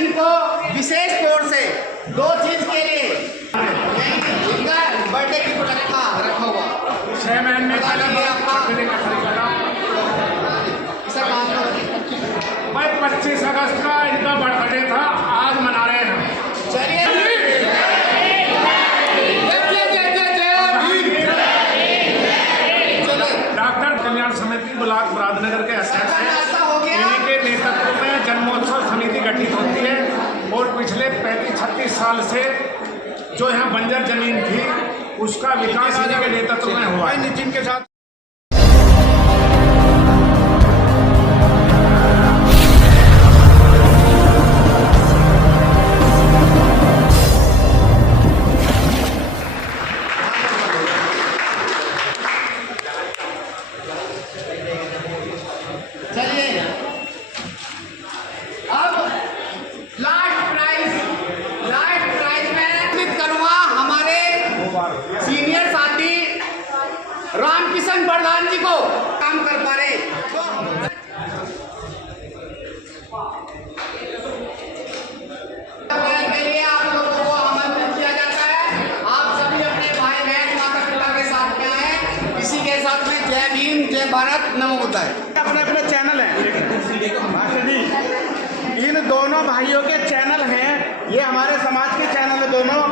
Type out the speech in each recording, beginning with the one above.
इनको विशेष तौर से 2 चीज के लिए इनका बर्थडे गिफ्ट रखा हुआ 6 महीने का भाई 25 अगस्त का इनका बर्थडे था, आज मना रहे हैं। चलिए डॉक्टर कल्याण समिति ब्लॉक मुरादनगर के अध्यक्ष हैं। इन्हीं के नेतृत्व में जन्मोत्सव समिति गठित होती है और पिछले 35-36 साल से जो यहाँ बंजर जमीन थी उसका विकास इन्हीं के नेतृत्व में हुआ है। नितिन के साथ सीनियर साथी रामकिशन प्रधान जी को काम कर पा रहे के लिए आप लोगों को आमंत्रित किया जाता है। आप सभी अपने भाई बहन माता पिता के साथ में आए। इसी के साथ में जय भीम, जय भारत, नमो बुद्धाय। अपने अपने चैनल हैं इन दोनों भाइयों के चैनल हैं। ये हमारे समाज के चैनल है दोनों।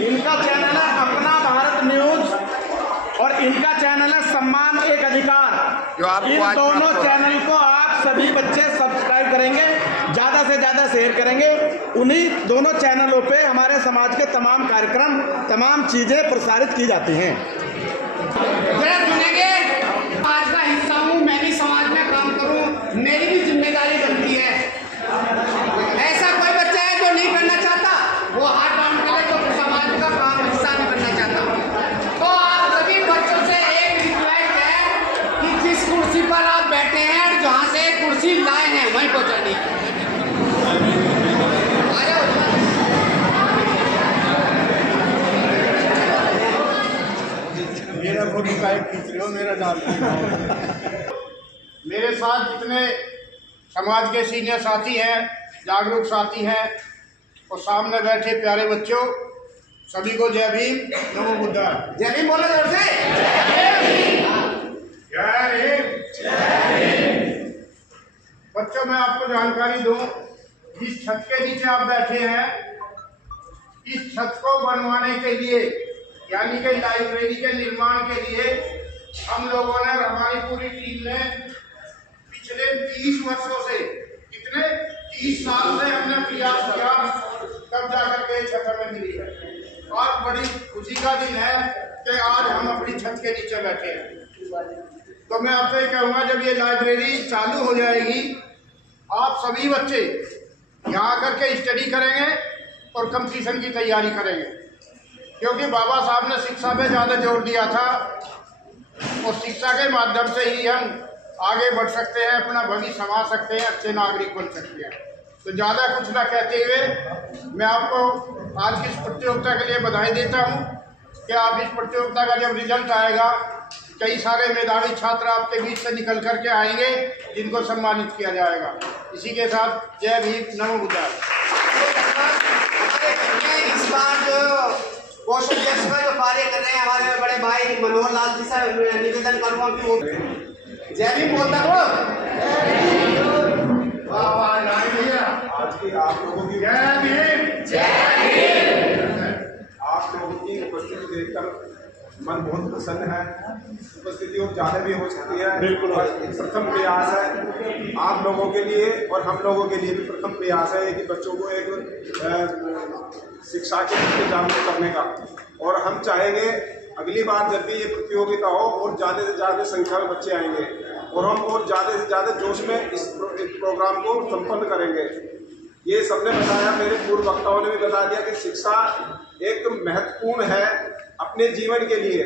इनका चैनल है अपना भारत न्यूज और इनका चैनल है सम्मान एक अधिकार। इन दोनों चैनल को आप सभी बच्चे सब्सक्राइब करेंगे, ज़्यादा से ज़्यादा शेयर करेंगे। उन्हीं दोनों चैनलों पे हमारे समाज के तमाम कार्यक्रम, तमाम चीज़ें प्रसारित की जाती हैं। सुनेंगे, आज का हिस्सा हूँ, मैं भी समाज में काम करूँ, मेरी भी जिम्मेदारी बनती है। ऐसा कोई बच्चा है जो नहीं करना चाहता, वो हाथ डाउन करे तो समाज का काम हिस्सा नहीं बनना चाहता। तो आप सभी बच्चों से एक रिक्वेस्ट है कि जिस कुर्सी पर आप बैठे हैं, जहाँ से कुर्सी लाए हैं वहीं पहुँचानी है। मेरा फोटो का खींच रहे हो, मेरा डाल मेरे साथ जितने समाज के सीनियर साथी हैं, जागरूक साथी हैं और सामने बैठे प्यारे बच्चों, सभी को जय भीम, नमो बुद्धाय। जय भीम बोलो जोर से। बच्चों मैं आपको जानकारी दूं, जिस छत के नीचे आप बैठे हैं, इस छत को बनवाने के लिए यानी कि लाइब्रेरी के निर्माण के लिए हम लोगों ने, हमारी पूरी टीम ने पिछले 30 वर्षों से, कितने 30 साल से हमने प्रयास किया, तब जाकर के छत हमें मिली है। और बड़ी खुशी का दिन है कि आज हम अपनी छत के नीचे बैठे हैं। तो मैं आपसे कहूँगा, जब ये लाइब्रेरी चालू हो जाएगी, आप सभी बच्चे यहाँ आकर के स्टडी करेंगे और कंपटीशन की तैयारी करेंगे, क्योंकि बाबा साहब ने शिक्षा पे ज़्यादा जोर दिया था और शिक्षा के माध्यम से ही हम आगे बढ़ सकते हैं, अपना भविष्य संवार सकते हैं, अच्छे नागरिक बन सकते हैं। तो ज़्यादा कुछ ना कहते हुए मैं आपको आज की इस प्रतियोगिता के लिए बधाई देता हूं कि आप इस प्रतियोगिता का जब रिजल्ट आएगा, कई सारे मेधावी छात्र आपके बीच से निकल करके आएंगे, जिनको सम्मानित किया जाएगा। इसी के साथ जय भीम, नमो बुद्धाय। इस बार जो पोषण दिवस में जो कार्य कर रहे हैं हमारे बड़े भाई मनोहर लाल जी से निवेदन करूँगा कि वो जय भीम बोलता हो। आज की आप लोगों की जय भीम, आप लोगों की उपस्थिति देखकर मन बहुत प्रसन्न है। उपस्थिति और ज़्यादा भी हो सकती है, बिल्कुल। प्रथम प्रयास है आप लोगों के लिए और हम लोगों के लिए भी प्रथम प्रयास है कि बच्चों को एक शिक्षा के प्रति जागरूक करने का। और हम चाहेंगे अगली बार जब भी ये प्रतियोगिता हो और ज़्यादा से ज़्यादा संख्या में बच्चे आएंगे और हम और ज़्यादा से ज़्यादा जोश में इस प्रोग्राम को संपन्न करेंगे। ये सबने बताया, मेरे पूर्व वक्ताओं ने भी बता दिया कि शिक्षा एक महत्वपूर्ण है अपने जीवन के लिए।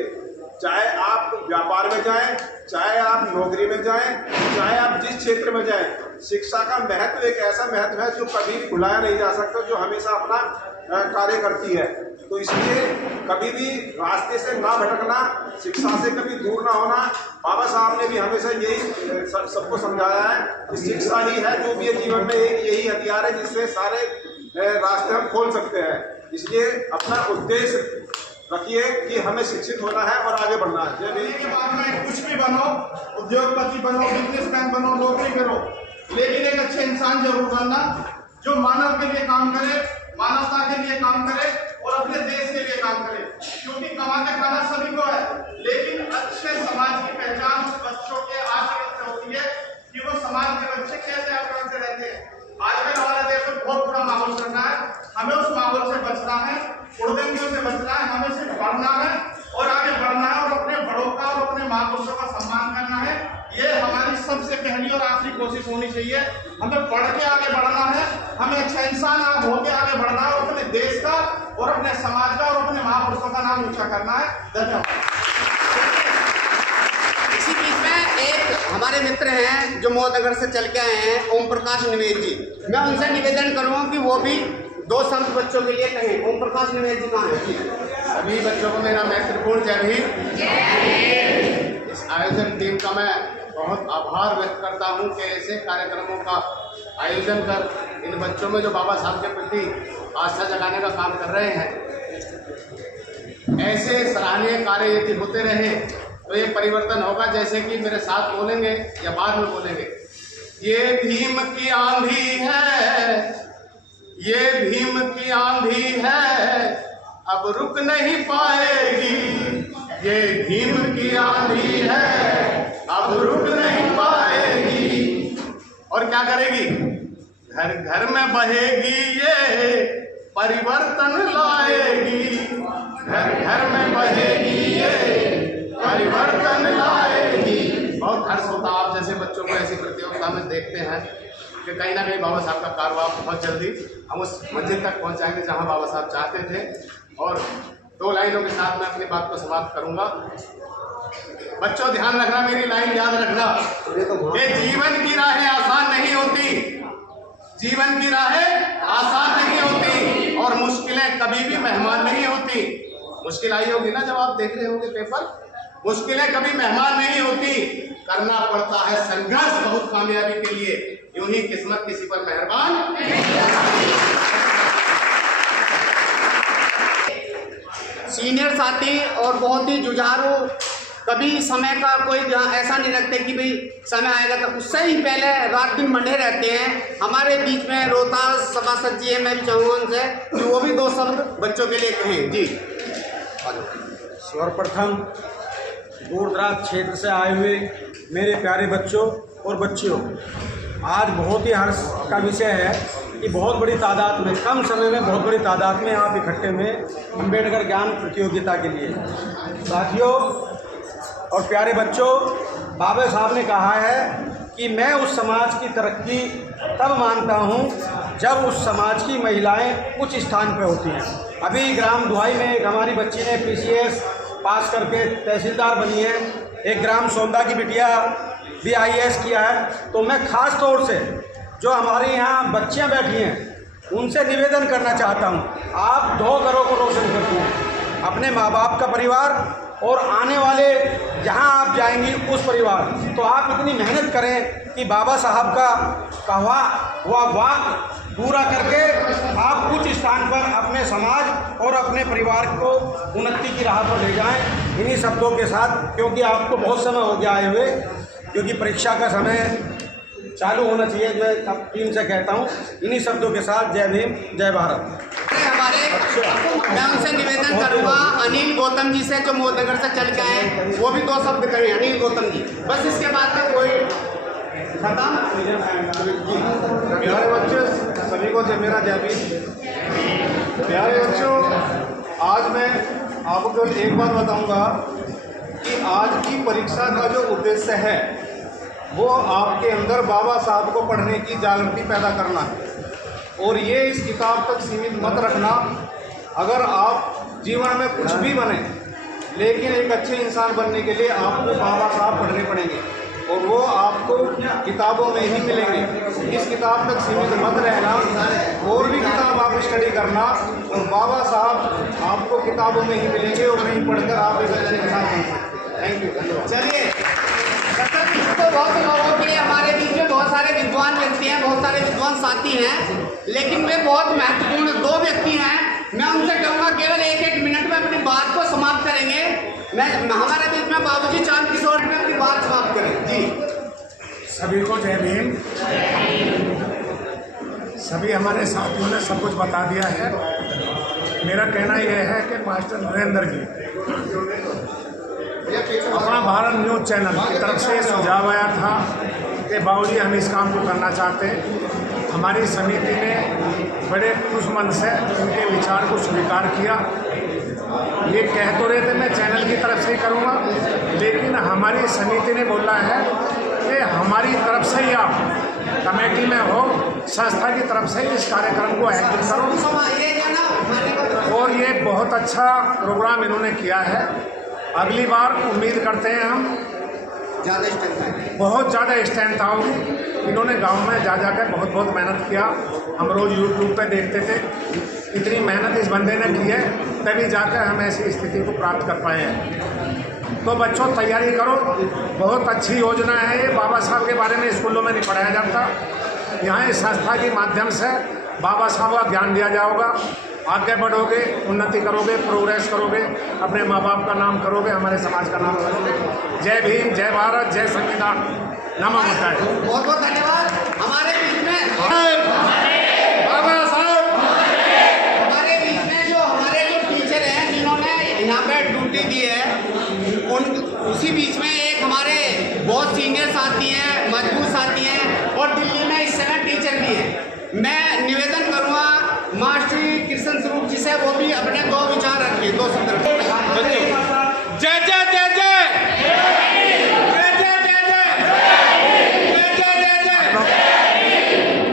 चाहे आप व्यापार में जाएं, चाहे आप नौकरी में जाएं, चाहे आप जिस क्षेत्र में जाएं, शिक्षा का महत्व एक ऐसा महत्व है जो कभी भी भुलाया नहीं जा सकता, जो हमेशा अपना कार्य करती है। तो इसलिए कभी भी रास्ते से ना भटकना, शिक्षा से कभी दूर ना होना। बाबा साहब ने भी हमेशा यही सबको समझाया है कि शिक्षा ही है जो भी जीवन में एक यही हथियार है जिससे सारे रास्ते हम खोल सकते हैं। इसलिए अपना उद्देश्य रखिए कि हमें शिक्षित होना है और आगे बढ़ना है। जब के बाद में कुछ भी बनो, उद्योगपति बनो, बिजनेसमैन बनो, नौकरी करो, लेकिन एक अच्छे इंसान जरूर बनना जो मानव के लिए काम करे, मानवता के लिए काम करे और अपने देश के लिए काम करे। क्योंकि कमा के खाना सभी को है, लेकिन अच्छे समाज की पहचान उस बच्चों के आचरण से होती है कि वो समाज के बच्चे कैसे आचरण से रहते हैं। आजकल हमारे देश में बहुत बुरा माहौल चल रहा है, हमें उस माहौल से बचना है, उड़दंगियों से बचना है, हमें सिर्फ बढ़ना है और आगे बढ़ना है और अपने बड़ों का और अपने महापुरुषों का सम्मान करना है। ये हमारी सबसे पहली और आखिरी कोशिश होनी चाहिए। हमें बढ़ के आगे बढ़ना है, हमें अच्छा इंसान होकर आगे बढ़ना है और अपने देश का और अपने समाज का और अपने महापुरुषों का नाम ऊंचा करना है। धन्यवाद। इसी बीच में एक हमारे मित्र हैं जो मोहनगर से चल के आए हैं, ओम प्रकाश निवेद जी। मैं उनसे निवेदन करूँगा कि वो भी 2 शब्द बच्चों के लिए कहें। ओम प्रकाश निवेद जी कहाँ हैं? सभी बच्चों को मेरा महत्वपूर्ण जय भीम। इस आयोजन टीम का मैं बहुत आभार व्यक्त करता हूँ कि ऐसे कार्यक्रमों का आयोजन कर इन बच्चों में जो बाबा साहब के प्रति आस्था जगाने का काम कर रहे हैं, ऐसे सराहनीय कार्य यदि होते रहे तो ये परिवर्तन होगा। जैसे कि मेरे साथ बोलेंगे या बाद में बोलेंगे, ये भीम की आंधी है, ये भीम की आंधी है, अब रुक नहीं पाएगी। ये भीम की आंधी है, अब रुक नहीं पाएगी। और क्या करेगी? घर घर में बहेगी, ये परिवर्तन लाएगी। घर घर में बहेगी, ये परिवर्तन लाएगी। बहुत हर्ष होता आप जैसे बच्चों को ऐसी प्रतियोगिता में देखते हैं कि कहीं ना कहीं बाबा साहब का कारवां बहुत जल्दी हम उस मंजिल तक पहुंचाएंगे जहां बाबा साहब चाहते थे। और 2 लाइनों के साथ मैं अपनी बात को समाप्त करूंगा। बच्चों ध्यान रखना, मेरी लाइन याद रखना कि जीवन की राहें आसान नहीं होती, जीवन की राहें आसान नहीं होती और मुश्किलें कभी भी मेहमान नहीं होती। मुश्किल आई होगी ना जब आप देख रहे होंगे पेपर, मुश्किलें कभी मेहमान नहीं होती, करना पड़ता है संघर्ष बहुत कामयाबी के लिए। यूं ही किस्मत किसी पर मेहरबान। सीनियर साथी और बहुत ही जुझारू, कभी समय का कोई ऐसा नहीं रखते कि भाई समय आएगा तो उससे ही पहले रात दिन मंडे रहते हैं। हमारे बीच में रोहतास सभासद जी है, मैं भी चाहूँगा उनसे कि वो भी 2 शब्द बच्चों के लिए कहें। जी सर्वप्रथम दूर दराज क्षेत्र से आए हुए मेरे प्यारे बच्चों और बच्चियों, आज बहुत ही हर्ष का विषय है कि बहुत बड़ी तादाद में, कम समय में बहुत बड़ी तादाद में आप इकट्ठे हुए अम्बेडकर ज्ञान प्रतियोगिता के लिए। साथियों और प्यारे बच्चों, बाबा साहब ने कहा है कि मैं उस समाज की तरक्की तब मानता हूँ जब उस समाज की महिलाएं उच्च स्थान पर होती हैं। अभी ग्राम दुहाई में एक हमारी बच्ची ने PCS पास करके तहसीलदार बनी है, एक ग्राम सोंदा की बिटिया भी IAS किया है। तो मैं ख़ास तौर से जो हमारे यहाँ बच्चियाँ बैठी हैं उनसे निवेदन करना चाहता हूँ, आप 2 घरों को रोशन करती हैं, अपने माँ बाप का परिवार और आने वाले जहाँ आप जाएंगी उस परिवार। तो आप इतनी मेहनत करें कि बाबा साहब का कहा हुआ वाक पूरा करके आप उच्च स्थान पर अपने समाज और अपने परिवार को उन्नति की राह पर ले जाएं। इन्हीं शब्दों के साथ, क्योंकि आपको बहुत समय हो गया आए हुए, क्योंकि परीक्षा का समय चालू होना चाहिए, मैं अब टीम से कहता हूँ। इन्हीं शब्दों के साथ जय भीम, जय भारत। मैं उनसे निवेदन करूंगा अनिल गौतम जी से जो मोहनगर से चल के आए, वो भी 2 शब्द करें। अनिल गौतम जी, बस इसके बाद में कोई खत्म। प्यारे बच्चों सभी को जय मेरा जय भीम। प्यारे बच्चों, आज मैं आपको एक बात बताऊंगा कि आज की परीक्षा का जो उद्देश्य है वो आपके अंदर बाबा साहब को पढ़ने की जागृति पैदा करना है। और ये इस किताब तक सीमित मत रखना। अगर आप जीवन में कुछ भी बने, लेकिन एक अच्छे इंसान बनने के लिए आपको बाबा साहब पढ़ने पड़ेंगे। और वो आपको किताबों में ही मिलेंगे। इस किताब तक सीमित मत रहना, और भी किताब आप स्टडी करना, और बाबा साहब आपको किताबों में ही मिलेंगे और नहीं पढ़कर आप एक अच्छे इंसान बन सकते। थैंक यू, धन्यवाद। चलिए, तो बहुत लोगों के हमारे बीच में बहुत सारे विद्वान व्यक्ति हैं, बहुत सारे विद्वान साथी हैं, लेकिन वे बहुत महत्वपूर्ण 2 व्यक्ति हैं। मैं उनसे कहूँगा केवल 1-1 मिनट में अपनी बात को समाप्त करेंगे। हमारे बीच में बाबूजी चांद किशोर ने अपनी बात समाप्त करें जी। सभी को जय भीम। सभी हमारे साथियों ने सब कुछ बता दिया है। मेरा कहना यह है कि मास्टर नरेंद्र जी अपना भारत न्यूज़ चैनल की तरफ से सुझाव आया था कि बाबूजी हम इस काम को करना चाहते हैं। हमारी समिति ने बड़े खुश मन से उनके विचार को स्वीकार किया। ये कह तो रहे थे मैं चैनल की तरफ से ही करूँगा, लेकिन हमारी समिति ने बोला है कि हमारी तरफ से ही आप कमेटी में हो, संस्था की तरफ से इस कार्यक्रम को आयोजित करो। और ये बहुत अच्छा प्रोग्राम इन्होंने किया है। अगली बार उम्मीद करते हैं हम बहुत ज़्यादा स्ट्रेंथ आओगी। इन्होंने गांव में जा जाकर बहुत मेहनत किया। हम रोज़ यूट्यूब पे देखते थे, इतनी मेहनत इस बंदे ने की है, तभी जाकर हम ऐसी स्थिति को प्राप्त कर पाए हैं। तो बच्चों तैयारी करो, बहुत अच्छी योजना है ये। बाबा साहब के बारे में स्कूलों में नहीं पढ़ाया जाता, यहाँ इस संस्था के माध्यम से बाबा साहब का ज्ञान दिया जाएगा। आगे बढ़ोगे, उन्नति करोगे, प्रोग्रेस करोगे, अपने माँ बाप का नाम करोगे, हमारे समाज का नाम करोगे। जय भीम, जय भारत, जय संविधान। नमो बुद्धाय। बहुत बहुत धन्यवाद। हमारे बीच में बाबा साहब, हमारे बीच में जो हमारे टीचर हैं जिन्होंने यहाँ पे ड्यूटी दी है, उसी बीच में एक हमारे बहुत सीनियर साथी हैं, मजबूत साथी हैं, और दिल्ली में इस समय टीचर भी हैं। मैं निवेदन करूँगा मास्टर कृष्ण स्वरूप जी से, वो भी अपने 2 विचार रखिए, 2 शब्द रखिए। जय जय जय जय जय जय जय जय जय।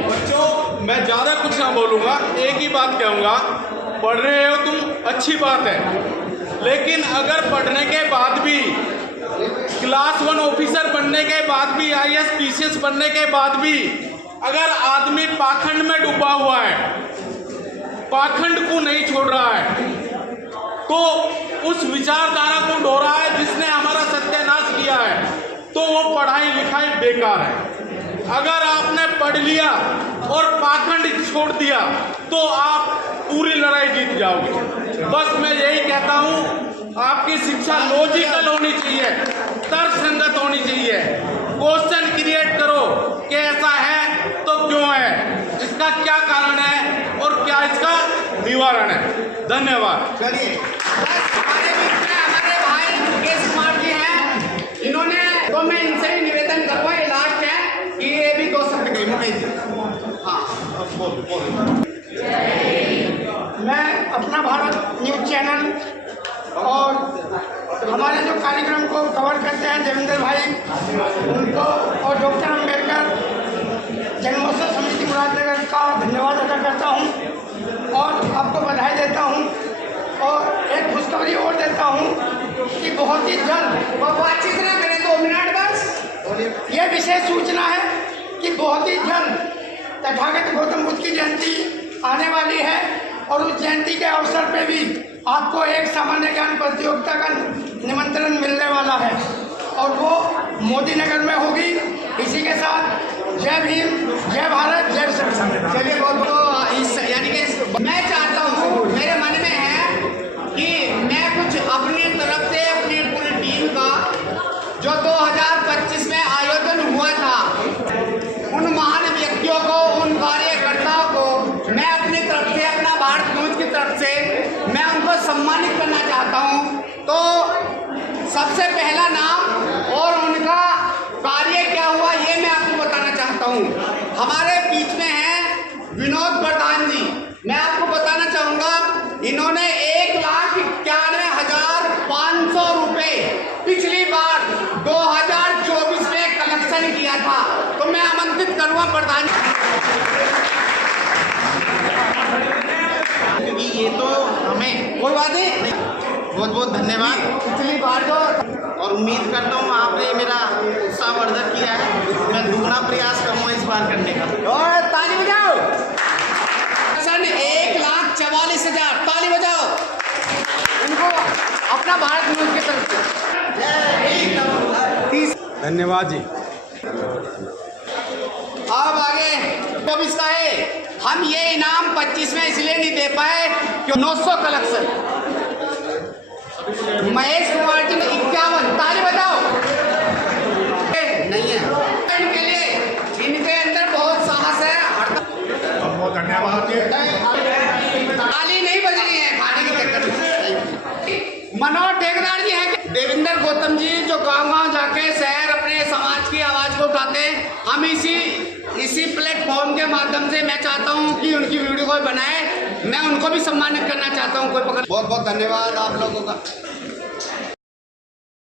बच्चों, मैं ज़्यादा कुछ ना बोलूँगा, एक ही बात कहूँगा। पढ़ रहे हो तुम, अच्छी बात है, लेकिन अगर पढ़ने के बाद भी, क्लास 1 ऑफिसर बनने के बाद भी, IAS PCS बनने के बाद भी अगर आदमी पाखंड में डूबा हुआ है, पाखंड को नहीं छोड़ रहा है, तो उस विचारधारा को दोहरा है जिसने हमारा सत्यानाश किया है, तो वो पढ़ाई लिखाई बेकार है। अगर आपने पढ़ लिया और पाखंड छोड़ दिया तो आप पूरी लड़ाई जीत जाओगे। बस मैं यही कहता हूँ, आपकी शिक्षा लॉजिकल होनी चाहिए, तर्कसंगत होनी चाहिए। क्वेश्चन क्रिएट करो कि ऐसा है तो क्यों है, इसका क्या कारण है और क्या इसका निवारण है। धन्यवाद। चलिए, हमारे बीच में हमारे भाई मुकेश कुमार जी हैं, इन्होंने, तो मैं इनसे ही निवेदन करूँगा, ये लास्ट है कि ये भी 2 शब्द कहें। मुकेश जी, हाँ बोल। मैं अपना भारत न्यूज़ चैनल और हमारे जो कार्यक्रम को कवर करते हैं देवेंद्र भाई, उनको और डॉक्टर अम्बेडकर जन्मोत्सव समिति मुरादनगर का धन्यवाद अदा करता हूं और आपको बधाई देता हूं। और एक खुशखबरी और देता हूं कि बहुत ही जल्द, बातचीत ना करें, 2 मिनट बस। यह विशेष सूचना है कि बहुत ही जल्द तथागत गौतम बुद्ध की जयंती आने वाली है, और उस जयंती के अवसर पे भी आपको एक सामान्य ज्ञान प्रतियोगिता का निमंत्रण मिलने वाला है, और वो मोदी नगर में होगी। इसी के साथ जय भीम, जय भारत, जय संविधान। चलिए, बहुत इस यानी कि मैं चाहता हूँ, मेरे मन में है कि मैं कुछ अपनी तरफ से, अपनी पूरी टीम का जो 2025 में आयोजन हुआ था, उन महान व्यक्तियों को, उन कार्यकर्ताओं को मैं अपनी तरफ से, अपना भारत न्यूज़ की तरफ से मैं उनको सम्मानित करना चाहता हूं। तो सबसे पहला नाम और उनका कार्य क्या हुआ ये मैं आपको बताना चाहता हूं। हमारे बीच में हैं विनोद प्रधान जी। मैं आपको बताना चाहूँगा, इन्होंने 1,91,500 रुपये पिछली बार 2024 में कलेक्शन किया था। तो मैं आमंत्रित करूँगा प्रधान जी। क्योंकि ये तो हमें कोई बात नहीं, बहुत बहुत धन्यवाद। पिछली बार जो और उम्मीद करता हूँ आपने मेरा उत्साहवर्धक किया है। मैं दुगना प्रयास करूँगा इस बार करने का। और ताली बजाओ। 1,44,000 ताली बजाओ उनको अपना भारत न्यूज़ की तरफ से। धन्यवाद जी। अब आगे 24 का है। हम ये इनाम 25 में इसलिए नहीं दे पाए कि 900 कलेक्शन। महेश कुमार जी ने 51 ताली बताओ नहीं है इनके लिए। इनके अंदर बहुत साहस है। बहुत धन्यवाद जी। ताली नहीं बजनी है खाने के चक्कर में। मनोहर ठेकेदार जी हैं। देवेंद्र गौतम जी जो गांव-गांव जाके शहर अपने समाज की आवाज़ को उठाते हैं। हम इसी प्लेटफॉर्म के माध्यम से मैं चाहता हूं कि उनकी वीडियो कोई बनाए। मैं उनको भी सम्मानित करना चाहता हूं। कोई पकड़। बहुत बहुत धन्यवाद आप लोगों का।